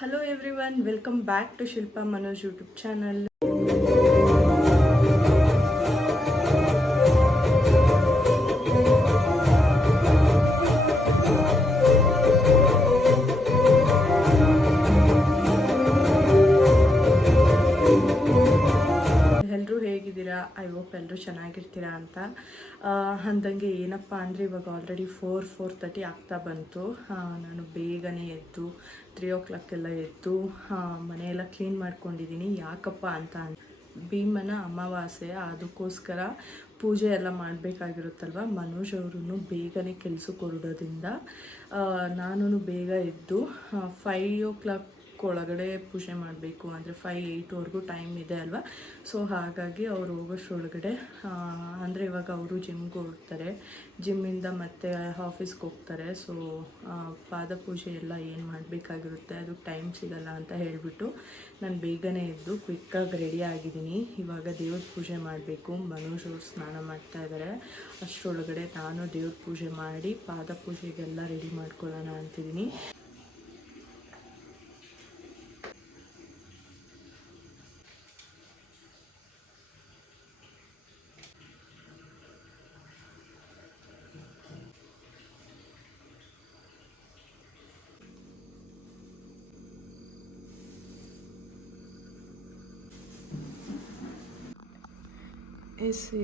Hello everyone, welcome back to Shilpa Manoj YouTube channel. ಎಲ್ಲರೂ ಹೇಗಿದ್ದೀರಾ? I hope ಎಲ್ಲರೂ ಚೆನ್ನಾಗಿರ್ತೀರಾ ಅಂತ ಅಂದಂಗೆ ಏನಪ್ಪ ಅಂದರೆ ಇವಾಗ ಆಲ್ರೆಡಿ 4:30 ಆಗ್ತಾ ಬಂತು. ನಾನು ಬೇಗನೆ ಎದ್ದು 3 o'clock ಎಲ್ಲ ಎದ್ದು ಮನೆಯೆಲ್ಲ ಕ್ಲೀನ್ ಮಾಡ್ಕೊಂಡಿದ್ದೀನಿ. ಯಾಕಪ್ಪ ಅಂತ ಭೀಮನ ಅಮಾವಾಸ್ಯೆ, ಅದಕ್ಕೋಸ್ಕರ ಪೂಜೆ ಎಲ್ಲ ಮಾಡಬೇಕಾಗಿರುತ್ತಲ್ವ. ಮನೋಜ್ ಅವರು ಬೇಗನೆ ಕೆಲಸಕ್ಕೆ ಹೊರಡೋದ್ರಿಂದ ನಾನು ಬೇಗ ಎದ್ದು 5 o'clock ಒಳಗಡೆ ಪೂಜೆ ಮಾಡಬೇಕು. ಅಂದರೆ 5-8ವರೆಗೂ ಟೈಮ್ ಇದೆ ಅಲ್ವಾ. ಸೊ ಹಾಗಾಗಿ ಅವ್ರು ಹೋಗೋಷ್ಟರೊಳಗಡೆ ಅಂದರೆ ಇವಾಗ ಅವರು ಜಿಮ್ಗೆ ಹೋಗ್ತಾರೆ, ಜಿಮ್ಮಿಂದ ಮತ್ತೆ ಆಫೀಸ್ಗೆ ಹೋಗ್ತಾರೆ. ಸೊ ಪಾದ ಪೂಜೆ ಎಲ್ಲ ಏನು ಮಾಡಬೇಕಾಗಿರುತ್ತೆ, ಅದು ಟೈಮ್ ಸಿಗಲ್ಲ ಅಂತ ಹೇಳಿಬಿಟ್ಟು ನಾನು ಬೇಗನೆ ಎದ್ದು ಕ್ವಿಕ್ಕಾಗಿ ರೆಡಿ ಆಗಿದ್ದೀನಿ. ಇವಾಗ ದೇವ್ರ ಪೂಜೆ ಮಾಡಬೇಕು. ಮನೋಜ್ ಅವರು ಸ್ನಾನ ಮಾಡ್ತಾ ಇದ್ದಾರೆ. ಅಷ್ಟರೊಳಗಡೆ ನಾನು ದೇವ್ರ ಪೂಜೆ ಮಾಡಿ ಪಾದ ಪೂಜೆಗೆಲ್ಲ ರೆಡಿ ಮಾಡ್ಕೊಳ್ಳೋಣ ಅಂತಿದ್ದೀನಿ.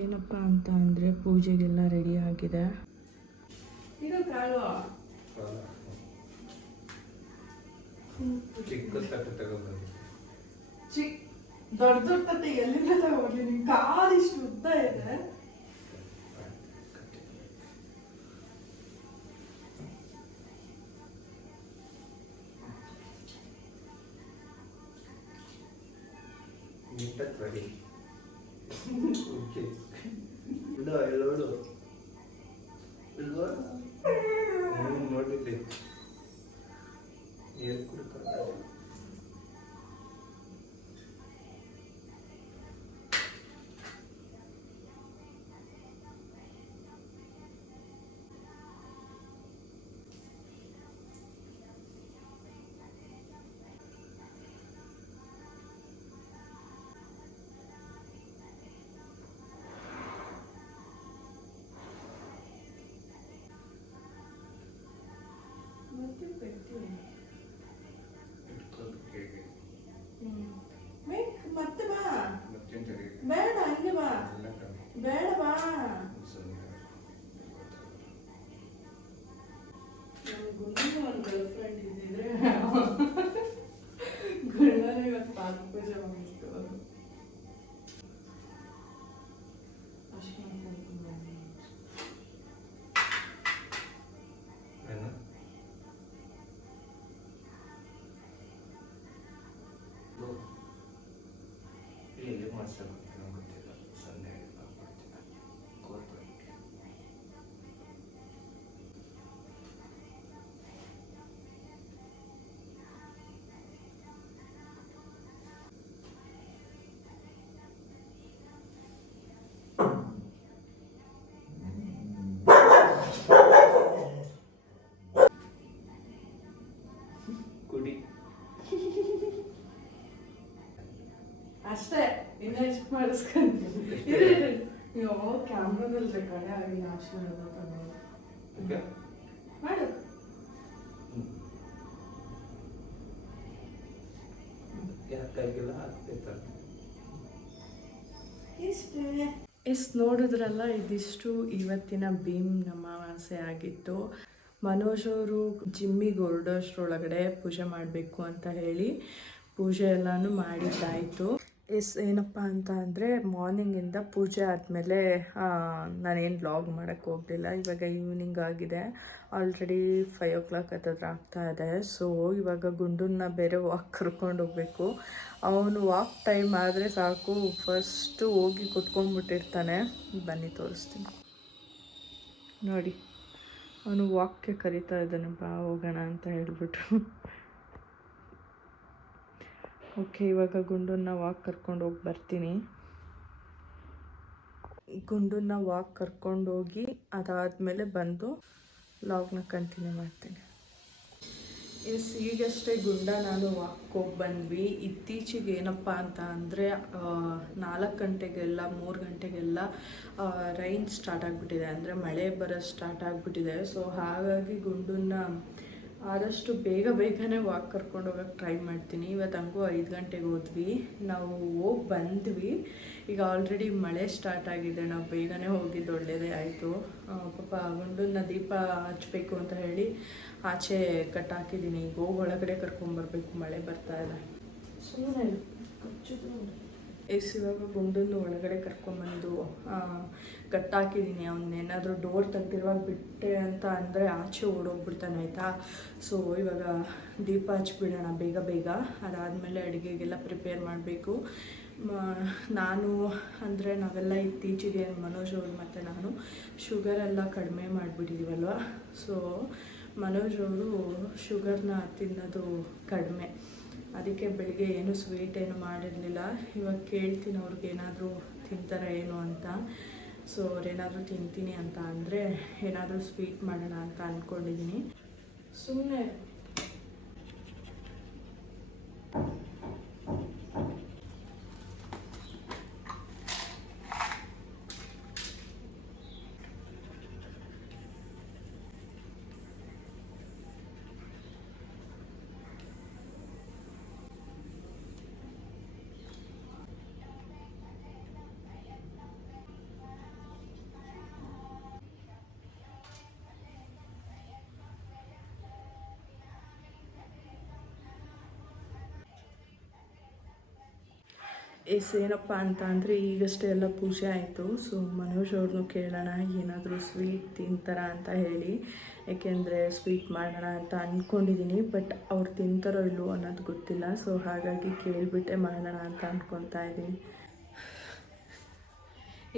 ಏನಪ್ಪ ಅಂತ ಅಂದರೆ ಪೂಜೆಗೆಲ್ಲ ರೆಡಿ ಆಗಿದೆ. ದೊಡ್ಡ ದೊಡ್ಡ ತಟ್ಟೆ ಎಲ್ಲಿಂದ ತಗೊಂಡ್ಲಿ? ನಿನ್ ಕಾಲು ಇಷ್ಟು ಉದ್ದ ಇದೆ. ನೋಡಿದ್ದೆ ನೀರು ಕುಡ್ಕೊಂಡು ಮತ್ತೆ ಬಾ, ಬೇಡ ಹಂಗೆ ಬಾ, ಬೇಡ ಬಾ. ಗುಂಡಿನ ಒಂದು ಗರ್ಲ್ ಫ್ರೆಂಡ್ ಇದ್ದಿದ್ರೆ ಗುಂಡನ ಇವತ್ತು ಪಾದ ಪೂಜೆ ಮಾಡಿಸ್ತು. ಅಷ್ಟು ಇಲ್ಲಿ ಮಾಡ್ಸೋಕೆ ಗೊತ್ತಿಲ್ಲ. ಸಂಡೆ ಮಾಡ್ತೀನಿ ಕೋರ್ಟ್ ಕುಡಿ ಅಷ್ಟೇ. ಇನ್ನ ಎಷ್ಟು ಮಾಡಿಸ್ಕೊಂತೀನಿ. ನೀವು ಕ್ಯಾಮ್ರಾದಲ್ಲಿ ರೆಕಾರ್ಡ್ ಆಗಿಲ್ಲ. ಅಷ್ಟು ಮಾಡು. ಯಾಕಾಗಿಲ್ಲ ಆಗ್ತೈತ ಇಷ್ಟೇ. ನೋಡಿದ್ರಲ್ಲ, ಇದಿಷ್ಟು ಇವತ್ತಿನ ಭೀಮ್ ಅಮಾವಾಸ್ಯೆ ಆಗಿತ್ತು. ಮನೋಜ್ ಅವರು ಜಿಮ್ಮಿಗೆ ಹೊರಡೋಷ್ಟ್ರೊಳಗಡೆ ಪೂಜೆ ಮಾಡಬೇಕು ಅಂತ ಹೇಳಿ ಪೂಜೆ ಎಲ್ಲನೂ ಮಾಡಿದ್ದಾಯಿತು. ಏನಪ್ಪ ಅಂತ ಅಂದರೆ ಮಾರ್ನಿಂಗಿಂದ ಪೂಜೆ ಆದಮೇಲೆ ನಾನೇನು ವ್ಲಾಗ್ ಮಾಡೋಕ್ಕೆ ಹೋಗಲಿಲ್ಲ. ಇವಾಗ ಈವ್ನಿಂಗ್ ಆಗಿದೆ, ಆಲ್ರೆಡಿ 5 o'clock ಹತ್ತಿರ ಆಗ್ತಾ ಇದೆ. ಸೊ ಇವಾಗ ಗುಂಡನ್ನ ಬೇರೆ ವಾಕ್ ಕರ್ಕೊಂಡು ಹೋಗಬೇಕು. ಅವನು ವಾಕ್ ಟೈಮ್ ಆದರೆ ಸಾಕು, ಫಸ್ಟು ಹೋಗಿ ಕುತ್ಕೊಂಡ್ಬಿಟ್ಟಿರ್ತಾನೆ. ಬನ್ನಿ ತೋರಿಸ್ತೀನಿ ನೋಡಿ. ಅವನು ವಾಕ್ಗೆ ಕರಿತಾ ಇದ್ದಾನೆ, ಬಾ ಹೋಗೋಣ ಅಂತ ಹೇಳ್ಬಿಟ್ಟು. ಓಕೆ, ಇವಾಗ ಗುಂಡನ್ನ ವಾಕ್ ಕರ್ಕೊಂಡು ಹೋಗಿ ಬರ್ತೀನಿ. ಗುಂಡನ್ನ ವಾಕ್ ಕರ್ಕೊಂಡೋಗಿ ಅದಾದಮೇಲೆ ಬಂದು ವ್ಲಾಗ್ನ ಕಂಟಿನ್ಯೂ ಮಾಡ್ತೀನಿ. ಎಸ್, ಈಗಷ್ಟೇ ಗುಂಡ ನಾನು ವಾಕೋಗಿ ಬಂದ್ವಿ. ಇತ್ತೀಚೆಗೆ ಏನಪ್ಪ ಅಂತ ಅಂದರೆ 4 ಗಂಟೆಗೆಲ್ಲ 3 ಗಂಟೆಗೆಲ್ಲ ರೈನ್ ಸ್ಟಾರ್ಟ್ ಆಗಿಬಿಟ್ಟಿದೆ, ಅಂದರೆ ಮಳೆ ಬರೋ ಸ್ಟಾರ್ಟ್ ಆಗಿಬಿಟ್ಟಿದೆ. ಸೊ ಹಾಗಾಗಿ ಗುಂಡನ್ನ ಆದಷ್ಟು ಬೇಗನೆ ವಾಕ್ ಕರ್ಕೊಂಡು ಹೋಗೋಕ್ಕೆ ಟ್ರೈ ಮಾಡ್ತೀನಿ. ಇವತ್ತು ಹಂಗೂ 5 ಗಂಟೆಗೆ ಹೋದ್ವಿ, ನಾವು ಹೋಗಿ ಬಂದ್ವಿ. ಈಗ ಆಲ್ರೆಡಿ ಮಳೆ ಸ್ಟಾರ್ಟ್ ಆಗಿದೆ, ನಾವು ಬೇಗನೆ ಹೋಗಿದ್ದು ಒಳ್ಳೆಯದೇ ಆಯಿತು. ಪಾಪ ಗುಂಡನ್ನ ದೀಪ ಹಚ್ಚಬೇಕು ಅಂತ ಹೇಳಿ ಆಚೆ ಕಟ್ಟಾಕಿದ್ದೀನಿ. ಈಗ ಹೋಗಿ ಒಳಗಡೆ ಕರ್ಕೊಂಬರ್ಬೇಕು, ಮಳೆ ಬರ್ತಾ ಇದೆ. ಸುಮ್ಮನೆ ಇವಾಗ ಗುಂಡನ್ನು ಒಳಗಡೆ ಕರ್ಕೊಂಬಂದು ಕಟ್ಟಾಕಿದ್ದೀನಿ. ಅವನ್ನೇನಾದರೂ ಡೋರ್ ತೆಗ್ದಿರುವಾಗ ಬಿಟ್ಟೆ ಅಂತ ಅಂದರೆ ಆಚೆ ಓಡೋಗ್ಬಿಡ್ತಾನೆ, ಆಯಿತಾ. ಸೊ ಇವಾಗ ದೀಪ ಹಚ್ಬಿಡೋಣ ಬೇಗ. ಅದಾದಮೇಲೆ ಅಡುಗೆಗೆಲ್ಲ ಪ್ರಿಪೇರ್ ಮಾಡಬೇಕು. ನಾನು ಅಂದರೆ ನಾವೆಲ್ಲ ಇತ್ತೀಚೆಗೆ ಮನೋಜ್ ಅವರು ಮತ್ತು ನಾನು ಶುಗರೆಲ್ಲ ಕಡಿಮೆ ಮಾಡಿಬಿಟ್ಟಿದ್ದೀವಲ್ವ. ಸೊ ಮನೋಜ್ ಅವರು ಶುಗರ್ನ ತಿನ್ನೋದು ಕಡಿಮೆ, ಅದಕ್ಕೆ ಬೆಳಿಗ್ಗೆ ಏನು ಸ್ವೀಟ್ ಏನು ಮಾಡಿರಲಿಲ್ಲ. ಇವಾಗ ಕೇಳ್ತೀನಿ ಅವ್ರಿಗೆ ಏನಾದರೂ ತಿಂತಾರೆ ಏನು ಅಂತ. ಸೊ ಅವ್ರೇನಾದರೂ ತಿಂತೀನಿ ಅಂತ ಅಂದರೆ ಏನಾದರೂ ಸ್ವೀಟ್ ಮಾಡೋಣ ಅಂತ ಅಂದ್ಕೊಂಡಿದ್ದೀನಿ. ಸುಮ್ಮನೆ ಏನಪ್ಪ ಅಂತ ಅಂದರೆ ಈಗಷ್ಟೇ ಎಲ್ಲ ಪೂಜೆ ಆಯಿತು. ಸೊ ಮನೋಜ್ ಅವ್ರನ್ನೂ ಕೇಳೋಣ ಏನಾದರೂ ಸ್ವೀಟ್ ತಿಂತಾರ ಅಂತ ಹೇಳಿ, ಏಕೆಂದರೆ ಸ್ವೀಟ್ ಮಾಡೋಣ ಅಂತ ಅಂದ್ಕೊಂಡಿದ್ದೀನಿ. ಬಟ್ ಅವ್ರು ತಿಂತಾರೋ ಇಲ್ಲವೋ ಅನ್ನೋದು ಗೊತ್ತಿಲ್ಲ. ಸೊ ಹಾಗಾಗಿ ಕೇಳಿಬಿಟ್ಟೆ ಮಾಡೋಣ ಅಂತ ಅಂದ್ಕೊತಾ ಇದ್ದೀನಿ.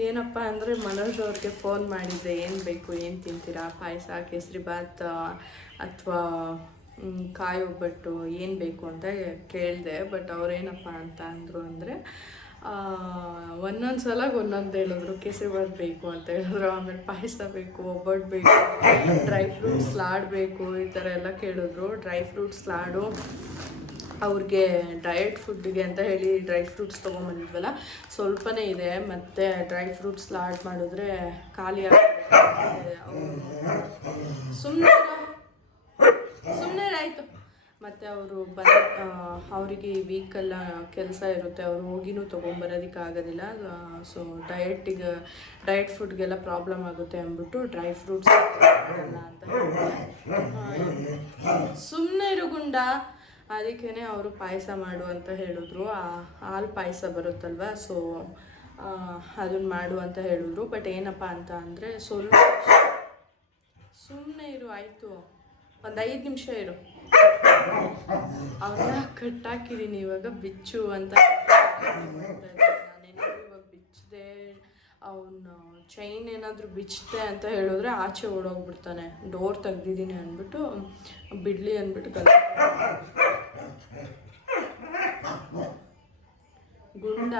ಏನಪ್ಪ ಅಂದರೆ ಮನೋಜ್ ಅವ್ರಿಗೆ ಫೋನ್ ಮಾಡಿದ್ದೆ, ಏನು ಬೇಕು, ಏನು ತಿಂತೀರಾ, ಪಾಯಸ, ಕೇಸರಿಬಾತ್ ಅಥವಾ ಕಾಯಿ ಒಬ್ಬಟ್ಟು ಏನು ಬೇಕು ಅಂತ ಕೇಳಿದೆ. ಬಟ್ ಅವ್ರೇನಪ್ಪ ಅಂತ ಅಂದರು ಅಂದರೆ ಒಂದೊಂದು ಸಲ ಒಂದೊಂದು ಹೇಳಿದ್ರು. ಕೇಸರಿಬಾತ್ ಬೇಕು ಅಂತ ಹೇಳಿದ್ರು, ಆಮೇಲೆ ಪಾಯಸ ಬೇಕು, ಒಬ್ಬಟ್ಟು ಬೇಕು, ಡ್ರೈ ಫ್ರೂಟ್ಸ್ ಲಾಡ್ ಬೇಕು, ಈ ಥರ ಎಲ್ಲ ಕೇಳಿದ್ರು. ಡ್ರೈ ಫ್ರೂಟ್ಸ್ ಲಾಡು ಅವ್ರಿಗೆ ಡಯಟ್ ಫುಡ್ಡಿಗೆ ಅಂತ ಹೇಳಿ ಡ್ರೈ ಫ್ರೂಟ್ಸ್ ತೊಗೊಂಬಂದಿದ್ವಲ್ಲ, ಸ್ವಲ್ಪನೇ ಇದೆ. ಮತ್ತು ಡ್ರೈ ಫ್ರೂಟ್ಸ್ ಲಾಡ್ ಮಾಡಿದ್ರೆ ಖಾಲಿ ಆಗುತ್ತೆ. ಸುಮ್ಮನೆ ಆಯಿತು. ಮತ್ತು ಅವರು ಅವರಿಗೆ ಈ ವೀಕೆಲ್ಲ ಕೆಲಸ ಇರುತ್ತೆ, ಅವರು ಹೋಗಿನೂ ತೊಗೊಂಬರೋದಕ್ಕೆ ಆಗೋದಿಲ್ಲ. ಸೊ ಡಯಟ್ ಫುಡ್ಗೆಲ್ಲ ಪ್ರಾಬ್ಲಮ್ ಆಗುತ್ತೆ ಅಂದ್ಬಿಟ್ಟು ಡ್ರೈ ಫ್ರೂಟ್ಸ್ ಮಾಡಲ್ಲ ಅಂತ ಹೇಳಿದೆ. ಸುಮ್ಮನೆ ಇರು ಗುಂಡ. ಅದಕ್ಕೇ ಅವರು ಪಾಯಸ ಮಾಡು ಅಂತ ಹೇಳಿದ್ರು. ಹಾಲು ಪಾಯಸ ಬರುತ್ತಲ್ವ, ಸೊ ಅದನ್ನು ಮಾಡು ಅಂತ ಹೇಳಿದ್ರು. ಬಟ್ ಏನಪ್ಪ ಅಂತ ಅಂದರೆ ಸ್ವಲ್ಪ ಸುಮ್ಮನೆ ಇರು, ಆಯಿತು, ಒಂದು 5 ನಿಮಿಷ ಇರು. ಅವನ್ನ ಕಟ್ಟಾಕಿದ್ದೀನಿ, ಇವಾಗ ಬಿಚ್ಚು ಅಂತ. ನಾನೇನಾದರೂ ಇವಾಗ ಬಿಚ್ಚದೆ, ಅವನು ಚೈನ್ ಏನಾದರೂ ಬಿಚ್ಚದೆ ಅಂತ ಹೇಳಿದ್ರೆ ಆಚೆ ಓಡೋಗ್ಬಿಡ್ತಾನೆ. ಡೋರ್ ತೆಗ್ದಿದ್ದೀನಿ ಅಂದ್ಬಿಟ್ಟು ಬಿಡಲಿ ಅಂದ್ಬಿಟ್ಟು ಗುಂಡ.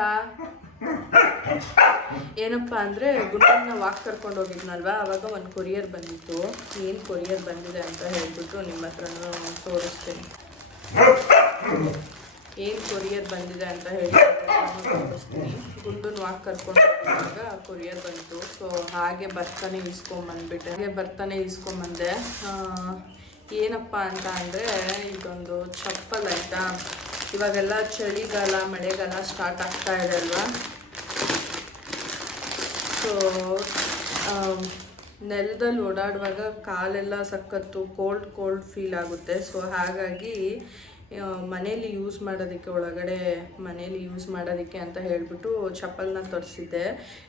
ಏನಪ್ಪ ಅಂದರೆ ಗುಂಡನ್ನ ವಾಕ್ ಕರ್ಕೊಂಡು ಹೋಗಿದ್ನಲ್ವ, ಆವಾಗ ಒಂದು ಕೊರಿಯರ್ ಬಂದಿತ್ತು. ಏನು ಕೊರಿಯರ್ ಬಂದಿದೆ ಅಂತ ಹೇಳ್ಬಿಟ್ಟು ನಿಮ್ಮ ಹತ್ರನೂ ತೋರಿಸ್ತೀನಿ. ಏನು ಕೊರಿಯರ್ ಬಂದಿದೆ ಅಂತ ಹೇಳಿ ತೋರಿಸ್ತೀನಿ. ಗುಂಡನ್ನ ವಾಕ್ ಕರ್ಕೊಂಡು ಹೋಗಿದ್ದಾಗ ಕೊರಿಯರ್ ಬಂತು. ಸೊ ಹಾಗೆ ಬರ್ತಾನೆ ಇಸ್ಕೊಂಬಂದೆ. ಏನಪ್ಪ ಅಂತ ಅಂದರೆ ಇದೊಂದು ಚಪ್ಪಲ್, ಆಯಿತಾ. ಇವಾಗೆಲ್ಲ ಚಳಿಗಾಲ ಮಳೆಗಾಲ ಸ್ಟಾರ್ಟ್ ಆಗ್ತಾ ಇದೆ ಅಲ್ವಾ. ಸೊ ನೆಲದಲ್ಲಿ ಓಡಾಡುವಾಗ ಕಾಲೆಲ್ಲ ಸಖತ್ತು ಕೋಲ್ಡ್ ಫೀಲ್ ಆಗುತ್ತೆ. ಸೊ ಹಾಗಾಗಿ ಮನೇಲಿ ಯೂಸ್ ಮಾಡೋದಕ್ಕೆ, ಒಳಗಡೆ ಮನೇಲಿ ಯೂಸ್ ಮಾಡೋದಕ್ಕೆ ಅಂತ ಹೇಳಿಬಿಟ್ಟು ಚಪ್ಪಲ್ನ ತರಿಸಿದ್ದೆ.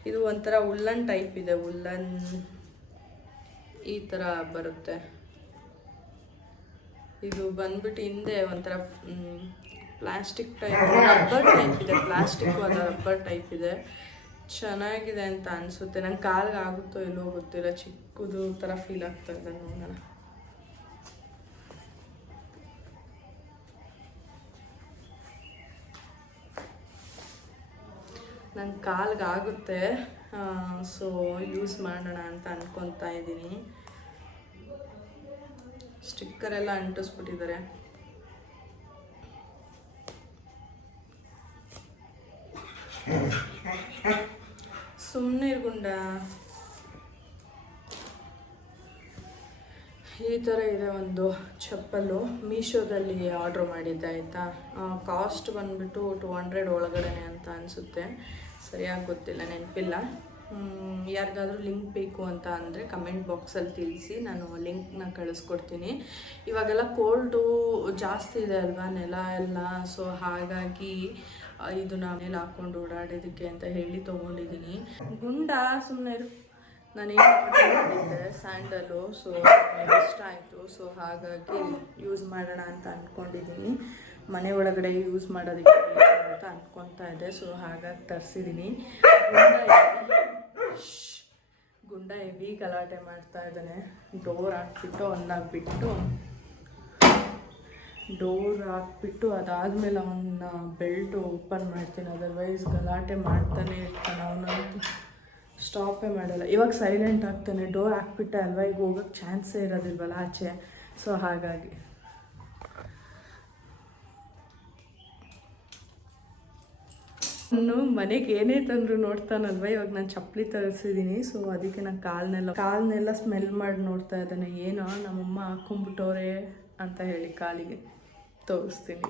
ಇದು ಒಂಥರ ಉಲ್ಲನ್ ಟೈಪ್ ಇದೆ, ಉಲ್ಲನ್ ಈ ಥರ ಬರುತ್ತೆ. ಇದು ಬಂದ್ಬಿಟ್ಟು ಹಿಂದೆ ಒಂಥರ ಪ್ಲಾಸ್ಟಿಕ್ ಟೈಪ್, ರಬ್ಬರ್ ಟೈಪ್ ಇದೆ. ಪ್ಲಾಸ್ಟಿಕ್ಕು ಅದ ರಬ್ಬರ್ ಟೈಪ್ ಇದೆ. ಚೆನ್ನಾಗಿದೆ ಅಂತ ಅನಿಸುತ್ತೆ. ನಂಗೆ ಕಾಲಿಗೆ ಆಗುತ್ತೋ ಇಲ್ಲೋ ಗೊತ್ತಿಲ್ಲ, ಚಿಕ್ಕದು ಥರ ಫೀಲ್ ಆಗ್ತಾ ಇದೆ. ನೋಡೋಣ. ನಂಗೆ ಕಾಲಿಗೆ ಆಗುತ್ತೆ. ಸೊ ಯೂಸ್ ಮಾಡೋಣ ಅಂತ ಅಂದ್ಕೊತಾ ಇದ್ದೀನಿ. ಸ್ಟಿಕ್ಕರ್ ಎಲ್ಲ ಅಂಟಿಸ್ಬಿಟ್ಟಿದ್ದಾರೆ. ಸುಮ್ಮನೆ ಇರ್ಗುಂಡ. ಈ ಥರ ಇದೆ ಒಂದು ಚಪ್ಪಲು. ಮೀಶೋದಲ್ಲಿ ಆರ್ಡ್ರ್ ಮಾಡಿದ್ದೆ ಆಯಿತಾ. ಕಾಸ್ಟ್ ಬಂದುಬಿಟ್ಟು 200 ಒಳಗಡೆ ಅಂತ ಅನಿಸುತ್ತೆ, ಸರಿಯಾಗಿ ಗೊತ್ತಿಲ್ಲ, ನೆನಪಿಲ್ಲ. ಯಾರಿಗಾದ್ರೂ ಲಿಂಕ್ ಬೇಕು ಅಂತ ಅಂದರೆ ಕಮೆಂಟ್ ಬಾಕ್ಸಲ್ಲಿ ತಿಳಿಸಿ, ನಾನು ಲಿಂಕ್ನ ಕಳಿಸ್ಕೊಡ್ತೀನಿ. ಇವಾಗೆಲ್ಲ ಕೋಲ್ಡು ಜಾಸ್ತಿ ಇದೆ ಅಲ್ವಾ, ನೆಲ ಎಲ್ಲ. ಸೊ ಹಾಗಾಗಿ ಇದು ನಾನು ಮೇಲೆ ಹಾಕ್ಕೊಂಡು ಓಡಾಡೋದಕ್ಕೆ ಅಂತ ಹೇಳಿ ತೊಗೊಂಡಿದ್ದೀನಿ. ಗುಂಡ ಸುಮ್ಮನೆ ನಾನೇನು ಮಾಡಿದ್ದೆ ಸ್ಯಾಂಡಲು. ಸೊ ನನಗೆ ಇಷ್ಟ ಆಯಿತು. ಸೊ ಹಾಗಾಗಿ ಯೂಸ್ ಮಾಡೋಣ ಅಂತ ಅಂದ್ಕೊಂಡಿದ್ದೀನಿ. ಮನೆ ಒಳಗಡೆ ಯೂಸ್ ಮಾಡೋದಕ್ಕೆ ಅಂತ ಅಂದ್ಕೊತಾ ಇದ್ದೆ. ಸೊ ಹಾಗಾಗಿ ತರಿಸಿದ್ದೀನಿ. ಗುಂಡ ಹೆವಿ ಗಲಾಟೆ ಮಾಡ್ತಾ ಇದ್ದಾನೆ. ಡೋರ್ ಹಾಕ್ಬಿಟ್ಟು ಅದಾದಮೇಲೆ ಅವನ್ನ ಬೆಲ್ಟ್ ಓಪನ್ ಮಾಡ್ತೀನಿ. ಅದರ್ವೈಸ್ ಗಲಾಟೆ ಮಾಡ್ತಾನೆ ಇರ್ತಾನೆ ಅವನಂತೂ, ಸ್ಟಾಪೇ ಮಾಡಲ್ಲ. ಇವಾಗ ಸೈಲೆಂಟ್ ಆಗ್ತಾನೆ. ಡೋರ್ ಹಾಕ್ಬಿಟ್ಟೆ ಅಲ್ವಾ, ಈಗ ಹೋಗೋಕ್ಕೆ ಚಾನ್ಸೇ ಇರೋದಿಲ್ವಲ್ಲ ಆಚೆ. ಸೊ ಹಾಗಾಗಿ ನಾನು ಮನೆಗೆ ಏನೇ ತಂದರೂ ನೋಡ್ತಾನಲ್ವ. ಇವಾಗ ನಾನು ಚಪ್ಪಲಿ ತರಿಸಿದ್ದೀನಿ. ಸೊ ಅದಕ್ಕೆ ನಾನು ಕಾಲನ್ನೆಲ್ಲ ಸ್ಮೆಲ್ ಮಾಡಿ ನೋಡ್ತಾ ಇದ್ದಾನೆ. ಏನೋ ನಮ್ಮಮ್ಮ ಹಾಕೊಂಡ್ಬಿಟ್ಟವ್ರೆ ಅಂತ ಹೇಳಿ ಕಾಲಿಗೆ ತೋರಿಸ್ತೀನಿ.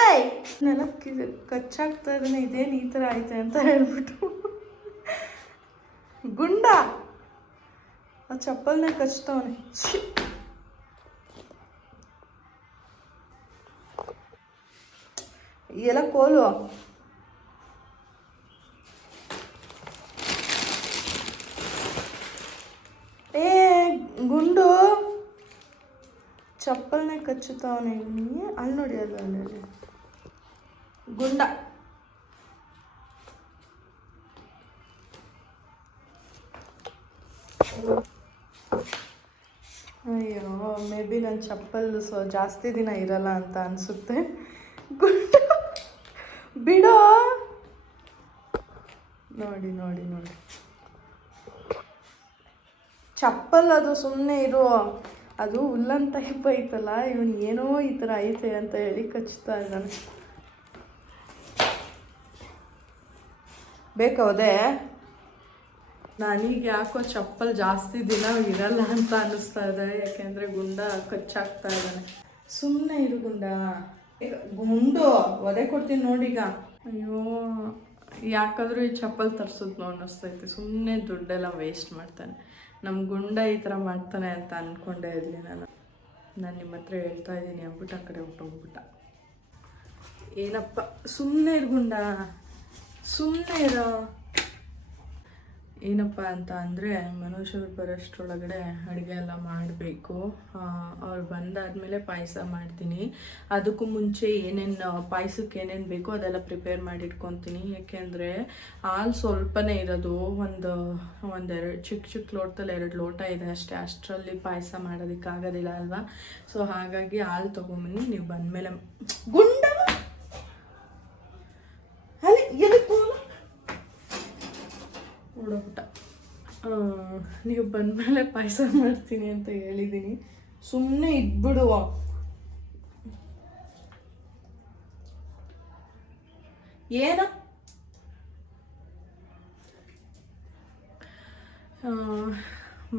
ಏಯ್ ನೆಲಕ್ಕೆ ಕಚ್ಚಾಗ್ತಾ ಇದ್ದಾನೆ. ಇದೇನು ಈ ಥರ ಐತೆ ಅಂತ ಹೇಳ್ಬಿಟ್ಟು ಗುಂಡ ಆ ಚಪ್ಪಲ್ನ ಕಚ್ತವನೆ. ಎಲ್ಲ ಕೋಲು. ಗುಂಡು ಚಪ್ಪಲ್ನೇ ಕಚ್ಚುತ್ತವನೆ. ಅಲ್ಲಿ ನೋಡಿ, ಅಲ್ಲಿ ಗುಂಡ. ಅಯ್ಯೋ, ಮೇ ಬಿ ನನ್ನ ಚಪ್ಪಲ್ ಜಾಸ್ತಿ ದಿನ ಇರಲ್ಲ ಅಂತ ಅನಿಸುತ್ತೆ. ಗುಂಡ ಬಿಡೋ. ನೋಡಿ ನೋಡಿ ನೋಡಿ, ಚಪ್ಪಲ್ ಅದು ಸುಮ್ಮನೆ ಇರೋ. ಅದು ಉಲ್ಲನ್ ಟೈಪ್ ಐತಲ್ಲ, ಇವನು ಏನೋ ಈ ಥರ ಐತೆ ಅಂತ ಹೇಳಿ ಕಚ್ತಾ ಇದ್ದಾನೆ. ಬೇಕಾವದೆ ನನಗೆ ಯಾಕೋ ಚಪ್ಪಲ್ ಜಾಸ್ತಿ ದಿನ ಇರಲ್ಲ ಅಂತ ಅನ್ನಿಸ್ತಾ ಇದೆ. ಯಾಕೆಂದರೆ ಗುಂಡ ಕಚ್ಚಾಗ್ತಾ ಇದ್ದಾನೆ. ಸುಮ್ಮನೆ ಇರು ಗುಂಡ. ಗುಂಡು ಒದೆ ಕೊಡ್ತೀನಿ ನೋಡೀಗ. ಅಯ್ಯೋ, ಯಾಕಾದರೂ ಈ ಚಪ್ಪಲ್ ತರಿಸಿದ್ನೋ ಅನ್ನಿಸ್ತೈತೆ. ಸುಮ್ಮನೆ ದುಡ್ಡೆಲ್ಲ ವೇಸ್ಟ್ ಮಾಡ್ತಾನೆ ನಮ್ಮ ಗುಂಡ. ಈ ಥರ ಮಾಡ್ತಾನೆ ಅಂತ ಅಂದ್ಕೊಂಡೇ ಇರಲಿ. ನಾನು ನಿಮ್ಮ ಹತ್ರ ಹೇಳ್ತಾ ಇದ್ದೀನಿ ಅಂದ್ಬಿಟ್ಟು ಆ ಕಡೆ ಹೊಟ್ಟೋಗ್ಬಿಟ್ಟ. ಏನಪ್ಪ, ಸುಮ್ಮನೆ ಇರು ಗುಂಡ, ಸುಮ್ಮನೆ ಇರೋ. ಏನಪ್ಪ ಅಂತ ಅಂದರೆ, ಮನೋಜ್ ಅವ್ರು ಬರೋಷ್ಟರೊಳಗಡೆ ಅಡುಗೆ ಎಲ್ಲ ಮಾಡಬೇಕು. ಅವ್ರು ಬಂದಾದಮೇಲೆ ಪಾಯಸ ಮಾಡ್ತೀನಿ. ಅದಕ್ಕೂ ಮುಂಚೆ ಏನೇನು ಪಾಯಸಕ್ಕೆ ಏನೇನು ಬೇಕೋ ಅದೆಲ್ಲ ಪ್ರಿಪೇರ್ ಮಾಡಿ ಇಟ್ಕೊತೀನಿ. ಯಾಕೆಂದರೆ ಹಾಲು ಸ್ವಲ್ಪನೇ ಇರೋದು. ಒಂದೆರಡು ಚಿಕ್ಕ ಲೋಟದಲ್ಲಿ 2 ಲೋಟ ಇದೆ ಅಷ್ಟೇ. ಅಷ್ಟರಲ್ಲಿ ಪಾಯಸ ಮಾಡೋದಕ್ಕಾಗೋದಿಲ್ಲ ಅಲ್ವಾ. ಸೊ ಹಾಗಾಗಿ ಹಾಲು ತೊಗೊಂಬನ್ನಿ. ನೀವು ಬಂದಮೇಲೆ ಗುಂಡ ಅಲ್ಲಿ ಎದಕ್ಕೆ ನೋಡೋಬಿಟ್ಟ. ನೀವು ಬಂದಮೇಲೆ ಪಾಯಸ ಮಾಡ್ತೀನಿ ಅಂತ ಹೇಳಿದ್ದೀನಿ. ಸುಮ್ಮನೆ ಇದ್ಬಿಡುವ. ಏನ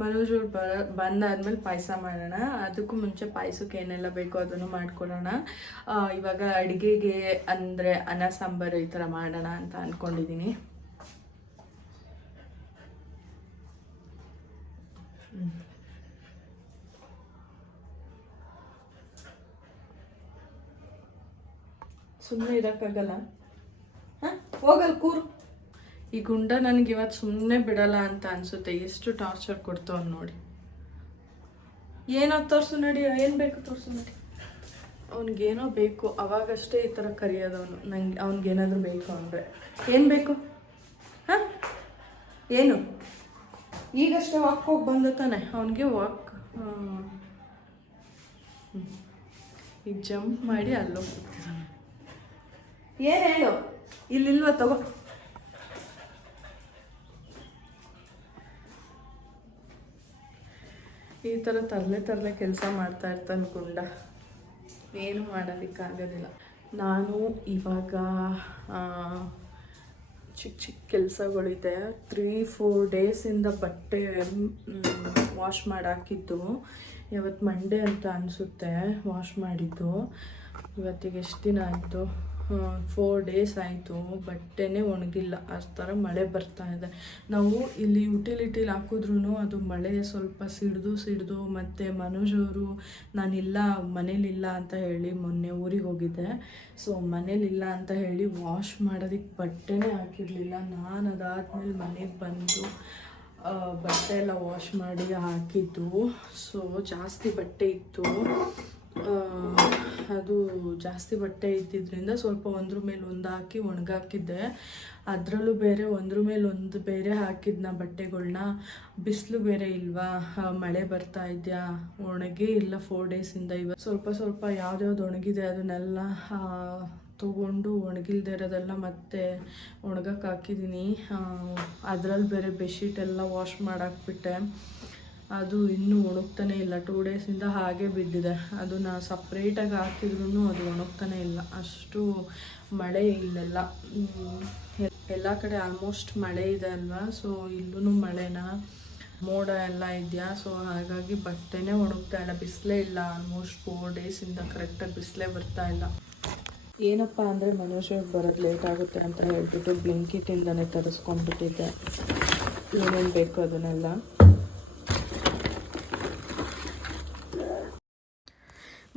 ಮನೋಜ್ ಬಂದಾದ್ಮೇಲೆ ಪಾಯಸ ಮಾಡೋಣ. ಅದಕ್ಕೂ ಮುಂಚೆ ಪಾಯಸಕ್ಕೆ ಏನೆಲ್ಲ ಬೇಕೋ ಅದನ್ನು ಮಾಡ್ಕೊಳ್ಳೋಣ. ಇವಾಗ ಅಡುಗೆಗೆ ಅಂದರೆ ಅನ್ನ ಸಾಂಬಾರು ಈ ಥರ ಮಾಡೋಣ ಅಂತ ಅಂದ್ಕೊಂಡಿದ್ದೀನಿ. ಸುಮ್ಮನೆ ಇರೋಕ್ಕಾಗಲ್ಲ. ಹಾಂ, ಹೋಗಲ್ಲ ಕೂರು. ಈ ಗುಂಡ ನನಗೆ ಇವತ್ತು ಸುಮ್ಮನೆ ಬಿಡಲ್ಲ ಅಂತ ಅನಿಸುತ್ತೆ. ಎಷ್ಟು ಟಾರ್ಚರ್ ಕೊಡ್ತಾವ್ ನೋಡಿ. ಏನೋ ತೋರಿಸು ನಡಿ, ಏನು ಬೇಕು ತೋರಿಸು ನಡಿ. ಅವ್ನಿಗೇನೋ ಬೇಕು, ಅವಾಗಷ್ಟೇ ಈ ಥರ ಕರೆಯೋದವನು. ನಂಗೆ ಅವ್ನಿಗೇನಾದರೂ ಬೇಕು ಅಂದರೆ. ಏನು ಬೇಕು? ಹಾಂ, ಏನು? ಈಗಷ್ಟೇ ವಾಕ್ ಹೋಗಿ ಬಂದ ತಾನೆ. ಅವನಿಗೆ ವಾಕ್ ಈಗ ಜಂಪ್ ಮಾಡಿ ಅಲ್ಲೋಗ್ತಿದ್ದಾನೆ. ಏನು ಹೇಳು? ಇಲ್ಲಿಲ್ವ ತಗೋ. ಈ ಥರ ತರಲೆ ಕೆಲಸ ಮಾಡ್ತಾ ಇರ್ತಾನೆ ಗುಂಡ, ಏನು ಮಾಡೋದಕ್ಕಾಗೋದಿಲ್ಲ. ನಾನು ಇವಾಗ ಚಿಕ್ಕ ಕೆಲಸಗಳಿದೆ. 3-4 ಡೇಸಿಂದ ಬಟ್ಟೆ ವಾಶ್ ಮಾಡಾಕಿದ್ದು. ಇವತ್ತು ಮಂಡೇ ಅಂತ ಅನಿಸುತ್ತೆ ವಾಶ್ ಮಾಡಿದ್ದು. ಇವತ್ತಿಗೆ ಎಷ್ಟು ದಿನ ಆಯಿತು, 4 ಡೇಸ್ ಆಯಿತು. ಬಟ್ಟೆನೇ ಒಣಗಿಲ್ಲ, ಅಷ್ಟು ಥರ ಮಳೆ ಬರ್ತಾ ಇದೆ. ನಾವು ಇಲ್ಲಿ ಯುಟಿಲಿಟಿಲಿ ಹಾಕಿದ್ರೂ ಅದು ಮಳೆ ಸ್ವಲ್ಪ ಸಿಡ್ದು ಮತ್ತು ಮನೋಜ್ ಅವರು ನಾನಿಲ್ಲ ಮನೇಲಿಲ್ಲ ಅಂತ ಹೇಳಿ ಮೊನ್ನೆ ಊರಿಗೆ ಹೋಗಿದ್ದೆ. ಸೊ ಮನೇಲಿಲ್ಲ ಅಂತ ಹೇಳಿ ವಾಶ್ ಮಾಡೋದಕ್ಕೆ ಬಟ್ಟೆನೇ ಹಾಕಿರಲಿಲ್ಲ. ನಾನು ಅದಾದಮೇಲೆ ಮನೆಗೆ ಬಂದು ಬಟ್ಟೆ ಎಲ್ಲ ವಾಶ್ ಮಾಡಿ ಹಾಕಿದ್ದು. ಸೊ ಜಾಸ್ತಿ ಬಟ್ಟೆ ಇತ್ತು. ಅದು ಜಾಸ್ತಿ ಬಟ್ಟೆ ಇದ್ದಿದ್ದರಿಂದ ಸ್ವಲ್ಪ ಒಂದ್ರ ಮೇಲೆ ಒಂದು ಹಾಕಿ ಒಣಗಾಕಿದ್ದೆ. ಅದರಲ್ಲೂ ಬೇರೆ ಒಂದ್ರ ಮೇಲೆ ಒಂದು ಬೇರೆ ಹಾಕಿದ್ನ ಬಟ್ಟೆಗಳ್ನ. ಬಿಸಿಲು ಬೇರೆ ಇಲ್ವಾ, ಮಳೆ ಬರ್ತಾ ಇದೆಯಾ, ಒಣಗೇ ಇಲ್ಲ 4 ಡೇಸಿಂದ. ಇವತ್ತು ಸ್ವಲ್ಪ ಯಾವ್ದ್ಯಾವ್ದು ಒಣಗಿದೆ ಅದನ್ನೆಲ್ಲ ತೊಗೊಂಡು ಒಣಗಿಲ್ದೇ ಇರೋದೆಲ್ಲ ಮತ್ತೆ ಒಣಗಕ್ಕೆ ಹಾಕಿದ್ದೀನಿ. ಅದರಲ್ಲಿ ಬೇರೆ ಬೆಡ್ಶೀಟ್ ಎಲ್ಲ ವಾಶ್ ಮಾಡಾಕ್ಬಿಟ್ಟೆ. ಅದು ಇನ್ನೂ ಒಣಗ್ತಾನೆ ಇಲ್ಲ. 2 ಡೇಸಿಂದ ಹಾಗೆ ಬಿದ್ದಿದೆ. ಅದನ್ನು ಸಪ್ರೇಟಾಗಿ ಹಾಕಿದ್ರೂ ಅದು ಒಣಗ್ತಾನೆ ಇಲ್ಲ. ಅಷ್ಟು ಮಳೆ ಇಲ್ಲೆಲ್ಲ. ಎಲ್ಲ ಕಡೆ ಆಲ್ಮೋಸ್ಟ್ ಮಳೆ ಇದೆ ಅಲ್ವಾ. ಸೊ ಇಲ್ಲೂ ಮಳೆನ ಮೋಡ ಎಲ್ಲ ಇದೆಯಾ. ಸೊ ಹಾಗಾಗಿ ಬಟ್ಟೆನೇ ಒಣಗ್ತಾ ಇಲ್ಲ. ಬಿಸಿಲೇ ಇಲ್ಲ. ಆಲ್ಮೋಸ್ಟ್ 4 ಡೇಸಿಂದ ಕರೆಕ್ಟಾಗಿ ಬಿಸಿಲೇ ಬರ್ತಾ ಇಲ್ಲ. ಏನಪ್ಪ ಅಂದರೆ ಮನೋಜ್ ಬರೋದು ಲೇಟ್ ಆಗುತ್ತೆ ಅಂತ ಹೇಳ್ಬಿಟ್ಟು ಬ್ಲಿಂಕಿಟಿಂದನೇ ತರಿಸ್ಕೊಂಡ್ಬಿಟ್ಟಿದ್ದೆ ಏನೇನು ಬೇಕು ಅದನ್ನೆಲ್ಲ.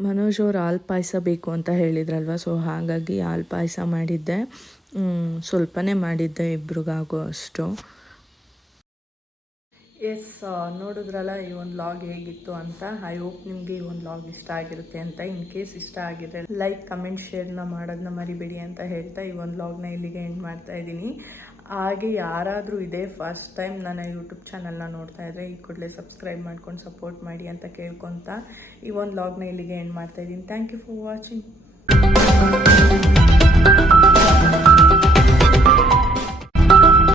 ಮನೋಜ್ ಅವ್ರು ಹಾಲು ಪಾಯಸ ಬೇಕು ಅಂತ ಹೇಳಿದ್ರಲ್ವ. ಸೊ ಹಾಗಾಗಿ ಹಾಲು ಪಾಯಸ ಮಾಡಿದ್ದೆ. ಸ್ವಲ್ಪನೇ ಮಾಡಿದ್ದೆ, ಇಬ್ರಿಗಾಗೋ ಅಷ್ಟು. ನೋಡಿದ್ರಲ್ಲ ಈ ಒಂದು ಲಾಗ್ ಹೇಗಿತ್ತು ಅಂತ. ಐ ಹೋಪ್ ನಿಮಗೆ ಈ ಒಂದು ಲಾಗ್ ಇಷ್ಟ ಆಗಿರುತ್ತೆ ಅಂತ. ಇನ್ ಕೇಸ್ ಇಷ್ಟ ಆಗಿದೆ ಲೈಕ್, ಕಮೆಂಟ್, ಶೇರ್ನ ಮಾಡೋದನ್ನ ಮರಿಬೇಡಿ ಅಂತ ಹೇಳ್ತಾ ಈ ಒಂದು ಲಾಗ್ನ ಇಲ್ಲಿಗೆ ಎಂಡ್ ಮಾಡ್ತಾ ಇದ್ದೀನಿ. ಹಾಗೆ ಯಾರಾದರೂ ಇದೇ ಫಸ್ಟ್ ಟೈಮ್ ನನ್ನ ಯೂಟ್ಯೂಬ್ ಚಾನಲ್ನ ನೋಡ್ತಾ ಇದ್ದರೆ ಈ ಕೂಡಲೇ ಸಬ್ಸ್ಕ್ರೈಬ್ ಮಾಡ್ಕೊಂಡು ಸಪೋರ್ಟ್ ಮಾಡಿ ಅಂತ ಕೇಳ್ಕೊತಾ ಈ ಒಂದು ಲಾಗ್ನ ಇಲ್ಲಿಗೆ ಎಂಡ್ ಮಾಡ್ತಾ ಇದ್ದೀನಿ. Thank you for watching.